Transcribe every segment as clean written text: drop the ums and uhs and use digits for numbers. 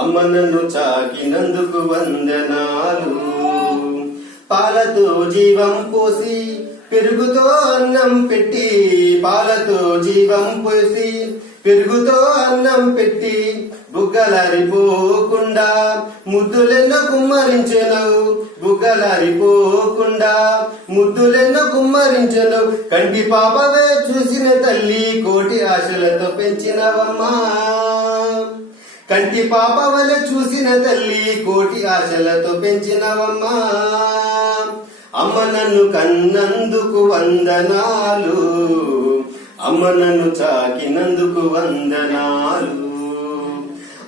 అమ్మ నన్ను చాకినందుకు వందనాలు. పాలతో జీవం పోసి పెరుగుతో అన్నం పెట్టి, పాలతో జీవం పోసి పెరుగుతో అన్నం పెట్టి, బుగ్గలారిపోకుండా ముద్దులెన్నో కుమ్మరించెను, బుగ్గలారిపోకుండా ముద్దులెన్నో కుమ్మరించెను. కంటి పాపవే చూసిన తల్లి కోటి ఆశలతో పెంచినవమ్మా, కంటి పాప వలె చూసిన తల్లి కోటి ఆశలతో పెంచినవమ్మా. అమ్మ నన్ను కన్నందుకు వందనాలు, అమ్మ నన్ను చాకినందుకు వందనాలు,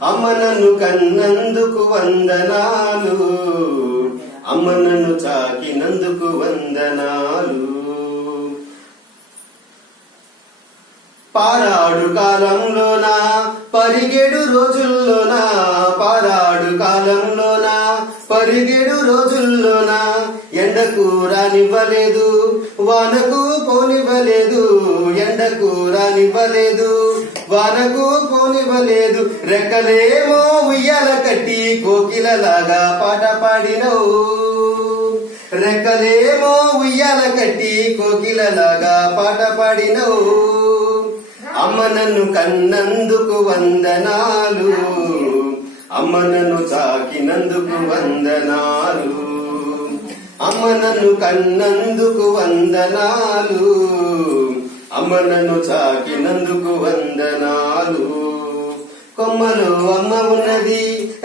అమ్మ నన్ను కన్నందుకు వందనాలు, అమ్మ నన్ను చాకినందుకు వందనాలు. పారాడు కాలంలోనా పరిగెడు రోజుల్లోనా, పారాడు కాలంలోనా పరిగెడు రోజుల్లోనా, ఎండకు రానివ్వలేదు వానకు పోనివ్వలేదు, ఎండకు రానివ్వలేదు వానకు పోనివ్వలేదు. రెక్కలేమో ఉయ్యాల కట్టి కోకిలలాగా పాట పాడినవు, రెక్కలేమో ఉయ్యాల కట్టి కోకిలలాగా పాట పాడినవు. అమ్మ నన్ను కన్నందుకు వందనాలు, అమ్మ నన్ను చాకినందుకు వందనాలు, అమ్మ నన్ను కన్నందుకు వందనాలు, అమ్మ నన్ను చాకినందుకు వందనాలు. కొమ్మలో అమ్మ ఉన్నది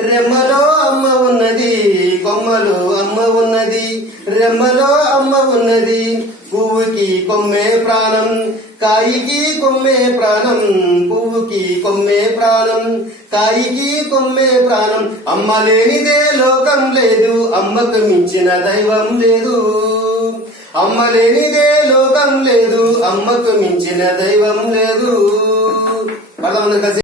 రెమ్మలో అమ్మ ఉన్నది, కొమ్మలో అమ్మ ఉన్నది రెమ్మలో అమ్మ ఉన్నది. పువ్వుకి కొమ్మే ప్రాణం కాయికి కొమ్మే ప్రాణం, పువ్వుకి కొమ్మే ప్రాణం కాయికి కొమ్మే ప్రాణం. అమ్మ లేనిదే లోకం లేదు, అమ్మకు మించిన దైవం లేదు, అమ్మ లేనిదే లోకం లేదు, అమ్మకు మించిన దైవం లేదు.